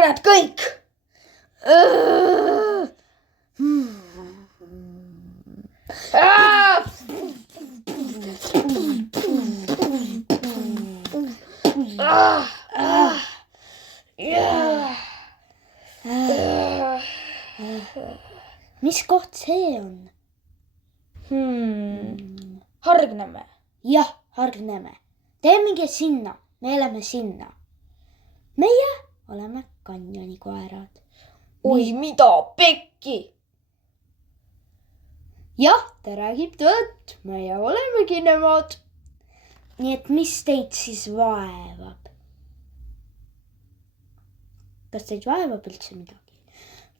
tapke nad kõik. Mis koht see on? Hargnemäe. Jah, Hargnemäe. Teemegi sinna, me elame sinna. Meie oleme kanjonikoerad. Oi, mida pekki? Jah, ta räägib tõtt, meie olemegi nemad. Nii et mis teid siis vaevab? Kas teid vaevab üldse midagi?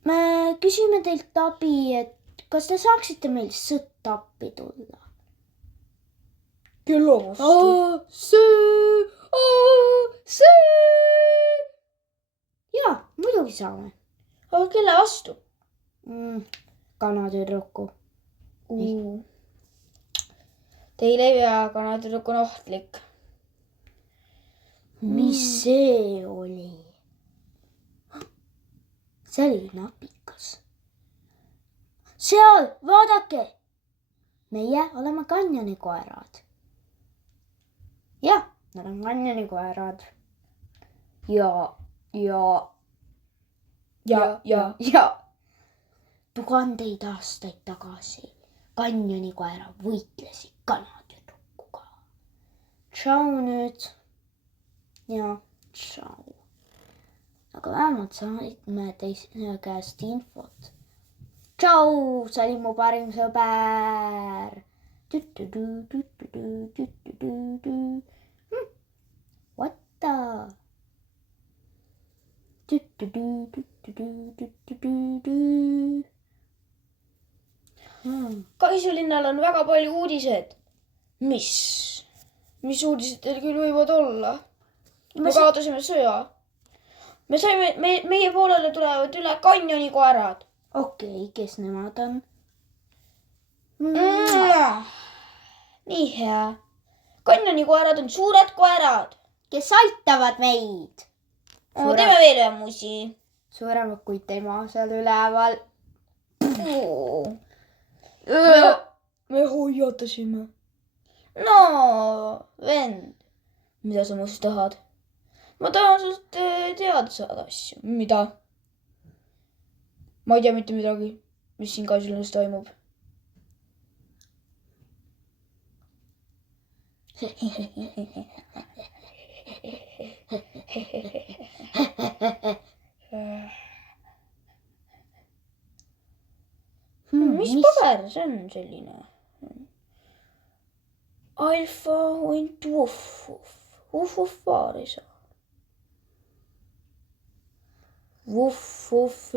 Me küsime teilt abi, et kas te saaksite meil sõtta appi tulla? Kelle vastu? Jaa, muidugi saame. Aga kelle vastu? Kanatüdruku. Teil ei pea, kanatüdruk on ohtlik. Mis see oli? See oli napikas. Seal, vaadake! Meie oleme kanjonikoerad. Jah, nad on kanjonikoerad. Ja 1000 aastaid tagasi kanjonikoera võitlesid kanatüdrukuga. Tšau nüüd. Ja tšau. Aga vähemalt saime teise käest infot. Tšau, sa olid mu parim sõber. What the? Kaisulinnal on väga palju uudised. Mis uudised teil küll võivad olla? Me kaotasime sõja. Meie poolele tulevad üle kanjonikoerad. Okei, kes nemad on? Nii hea. Kanjonikoerad on suured koerad. Kes aitavad meid? Teeme veel ühe musi. Suuremad kui tema seal üleval. Me hoiatasime. No, vend. Mida sa muust tahad? Ma tahan sust teada saada asju. Mida? Ma ei tea mitte midagi, mis siin Kaisulinnas toimub. Mis paber see on selline? Alfa und Wuff-Wuff. Wuff-Wuff vaarisa. Wuff-Wuff